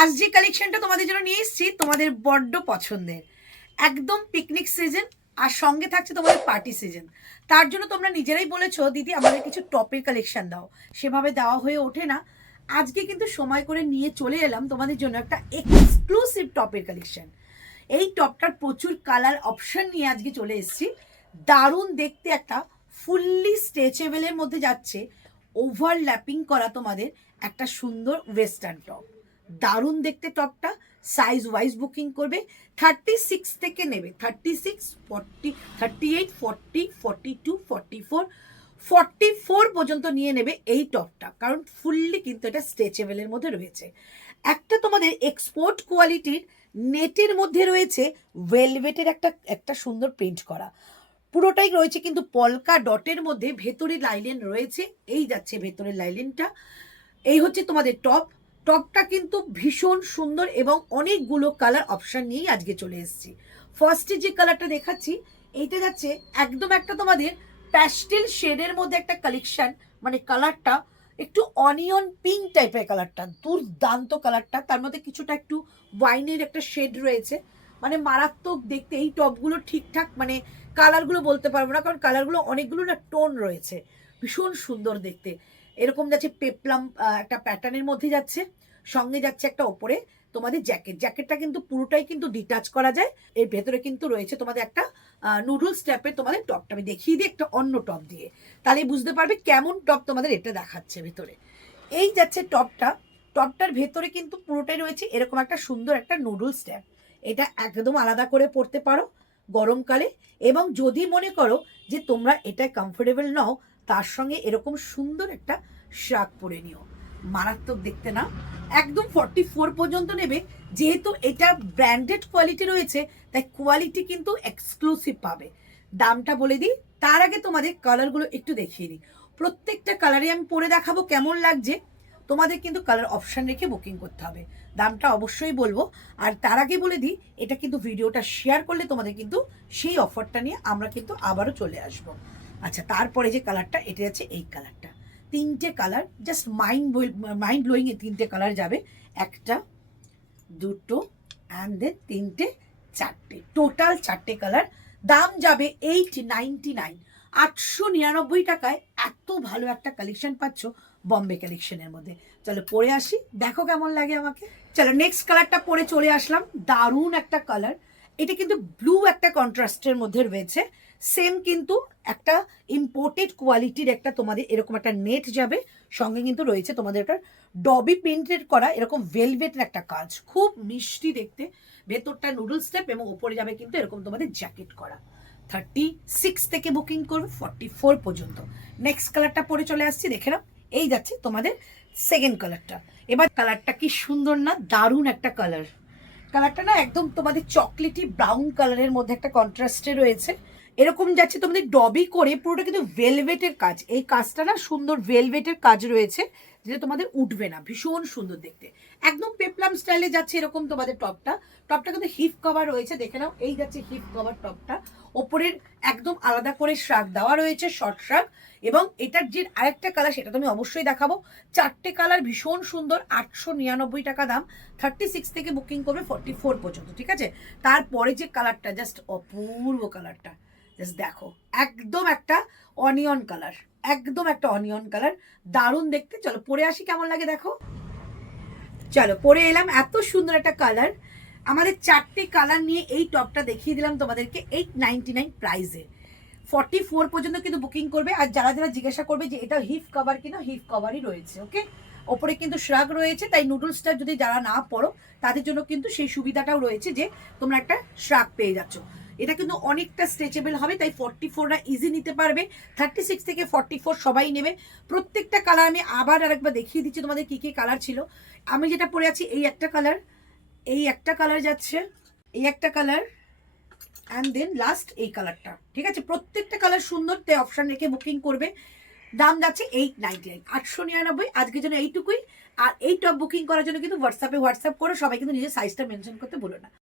আজ যে কালেকশনটা তোমাদের জন্য নিয়ে এসেছি তোমাদের বড্ড পছন্দের, একদম পিকনিক সিজন আর সঙ্গে থাকছে তোমাদের পার্টি সিজন। তার জন্য তোমরা নিজেরাই বলেছো দিদি আমাদের কিছু টপের কালেকশন দাও, সেভাবে দেওয়া হয়ে ওঠে না। আজকে কিন্তু সময় করে নিয়ে চলে এলাম তোমাদের জন্য একটা এক্সক্লুসিভ টপের কালেকশন। এই টপটার প্রচুর কালার অপশন নিয়ে আজকে চলে এসেছি। দারুণ দেখতে একটা ফুললি স্ট্রেচেবলের মধ্যে যাচ্ছে, ওভারল্যাপিং করা তোমাদের একটা সুন্দর ওয়েস্টার্ন টপ। দারুণ দেখতে টপটা। সাইজ ওয়াইজ বুকিং করবে, 36 থেকে নেবে, 36, 40, 38, 40, 42, 44, 44 পর্যন্ত নিয়ে নেবে এই টপটা, কারণ ফুললি কিন্তু এটা স্ট্রেচেবলের মধ্যে রয়েছে। একটা তোমাদের এক্সপোর্ট কোয়ালিটির নেটের মধ্যে রয়েছে ভেলভেটের একটা একটা সুন্দর প্রিন্ট করা, পুরোটাই রয়েছে কিন্তু পলকা ডটের মধ্যে, ভেতরে লাইলেন রয়েছে। এই যাচ্ছে ভেতরের লাইলেনটা। এই হচ্ছে তোমাদের টপ। টপটা কিন্তু ভীষণ সুন্দর এবং অনেকগুলো কালার অপশন নিয়েই আজকে চলে এসেছি। ফার্স্টে যে কালারটা দেখাচ্ছি এইটা যাচ্ছে একদম একটা তোমাদের প্যাস্টেল শেডের মধ্যে একটা কালেকশন, মানে কালারটা একটু অনিয়ন পিঙ্ক টাইপের কালারটা, দুর্দান্ত কালারটা। তার মধ্যে কিছুটা একটু ওয়াইনের একটা শেড রয়েছে, মানে মারাত্মক দেখতে। এই টপগুলো ঠিকঠাক মানে কালারগুলো বলতে পারবো না, কারণ কালারগুলো অনেকগুলো না টোন রয়েছে, ভীষণ সুন্দর দেখতে। এরকম যাচ্ছে পেপলাম একটা প্যাটার্নের মধ্যে যাচ্ছে, সঙ্গে যাচ্ছে একটা ওপরে তোমাদের জ্যাকেট। জ্যাকেটটা কিন্তু পুরোটাই কিন্তু ডিটাচ করা যায়। এর ভেতরে কিন্তু রয়েছে তোমাদের একটা নুডলস টাইপের তোমাদের টপটা আমি দেখিয়ে দিই একটা অন্য টপ দিয়ে, তাহলে বুঝতে পারবে কেমন টপ তোমাদের এটা দেখাচ্ছে ভেতরে। এই যাচ্ছে টপটা। টপটার ভেতরে কিন্তু পুরোটাই রয়েছে এরকম একটা সুন্দর একটা নুডলস ট্যাপ। এটা একদম আলাদা করে পরতে পারো গরমকালে, এবং যদি মনে করো যে তোমরা এটা কমফোর্টেবল নাও, তার সঙ্গে এরকম সুন্দর একটা শার্ট পরে নিও, মারাত্মক দেখতে না? একদম 44 পর্যন্ত নেবে। যেহেতু এটা ব্র্যান্ডেড কোয়ালিটি রয়েছে, তাই কোয়ালিটি কিন্তু এক্সক্লুসিভ পাবে। দামটা বলে দিই তার আগে তোমাদের কালারগুলো একটু দেখিয়ে দিই। প্রত্যেকটা কালারে আমি পরে দেখাবো কেমন লাগছে, তোমাদের কিন্তু কালার অপশান রেখে বুকিং করতে হবে। দামটা অবশ্যই বলবো। আর তার আগে বলে দিই, এটা কিন্তু ভিডিওটা শেয়ার করলে তোমাদের কিন্তু সেই অফারটা নিয়ে আমরা কিন্তু আবারও চলে আসব। আচ্ছা, তারপরে যে কালারটা, এটা যাচ্ছে এই কালারটা। তিনটে কালার জাস্ট মাইন্ড ব্লোয়িং, এই তিনটে কালার যাবে। একটা, দুটো, অ্যান্ড দেন তিনটে, চারটে, টোটাল চারটে কালার। দাম যাবে 899, 899 টাকায় এত ভালো একটা কালেকশন পাচ্ছ বম্বে কালেকশনের মধ্যে। চলো পরে আসি, দেখো কেমন লাগে আমাকে। চলো নেক্সট কালারটা পরে চলে আসলাম। দারুণ একটা কালার, এটা কিন্তু ব্লু একটা কন্ট্রাস্টের মধ্যে রয়েছে। সেম কিন্তু একটা ইম্পোর্টেড কোয়ালিটির একটা তোমাদের এরকম একটা নেট যাবে, সঙ্গে কিন্তু রয়েছে তোমাদের একটা ডবি প্রিন্টেড করা এরকম ভেলভেটের একটা কাজ, খুব মিষ্টি দেখতে। ভেতরটা নুডলস স্টেপ এবং উপরে যাবে কিন্তু এরকম তোমাদের জ্যাকেট করা। 36 থেকে বুকিং করবে 44 পর্যন্ত। নেক্সট কালারটা পরে চলে আসছি, দেখে নাও। এই যাচ্ছে তোমাদের সেকেন্ড কালারটা। এবার কালারটা কি সুন্দর না? দারুণ একটা কালার। কালারটা না একদম তোমাদের চকলেটি ব্রাউন কালারের মধ্যে একটা কন্ট্রাস্টে রয়েছে। এরকম যাচ্ছে তোমাদের ডবি করে, পুরোটা কিন্তু ভেলভেটের কাজ। এই কাজটা না সুন্দর ভেলভেটের কাজ রয়েছে, যেটা তোমাদের উঠবে না, ভীষণ সুন্দর দেখতে। একদম পেপলাম স্টাইলে যাচ্ছে এরকম তোমাদের টপটা। টপটা কিন্তু হিপ কভার রয়েছে, দেখে নাও। এই যাচ্ছে হিপ কভার টপটা। ওপরের একদম আলাদা করে শ্রাগ দেওয়া রয়েছে, শর্ট শ্রাগ। এবং এটার যে আরেকটা কালার সেটা তুমি অবশ্যই দেখাবো। চারটে কালার ভীষণ সুন্দর, 899 টাকা দাম। 36 থেকে বুকিং করবে 44 পর্যন্ত, ঠিক আছে? তারপরে যে কালারটা জাস্ট অপূর্ব কালারটা, জাস্ট দেখো, একদম একটা অনিয়ন কালার, একদম একটা অনিয়ন কালার, দারুণ দেখতে। চলো পরে আসি কেমন লাগে দেখো। চলো পরে এলাম, এত সুন্দর একটা কালার। আমাদের চারটে কালার নিয়ে এই টপটা দেখিয়ে দিলাম তোমাদেরকে 899 প্রাইসে। 44 পর্যন্ত কিন্তু বুকিং করবে। আর যারা যারা জিজ্ঞাসা করবে যে এটা হিপ কভার কিনা, হিপ কভারই রয়েছে, ওকে। ওপরে কিন্তু শ্রাগ রয়েছে, তাই নুডলসটা যদি যারা না পড়ো তাদের জন্য কিন্তু সেই সুবিধাটাও রয়েছে যে তোমরা একটা শ্রাগ পেয়ে যাচ্ছ। এটা কিন্তু অনেকটা স্ট্রেচেবল হবে, তাই 44রা ইজি নিতে পারবে। 36 থেকে 44 সবাই নেবে। প্রত্যেকটা কালার আমি আবার আরেকবার দেখিয়ে দিচ্ছি তোমাদের কি কি কালার ছিল। আমি যেটা পরে আছি এই একটা কালার, এই একটা কালার যাচ্ছে, এই একটা কালার, অ্যান্ড দেন লাস্ট এই কালারটা, ঠিক আছে? প্রত্যেকটা কালার সুন্দর, তাই অপশান রেখে বুকিং করবে। দাম যাচ্ছে 899, 899। আজকের জন্য এইটুকুই। আর এই টপ বুকিং করার জন্য কিন্তু হোয়াটসঅ্যাপ করো, সবাই কিন্তু নিজের সাইজটা মেনশন করতে ভুলো না।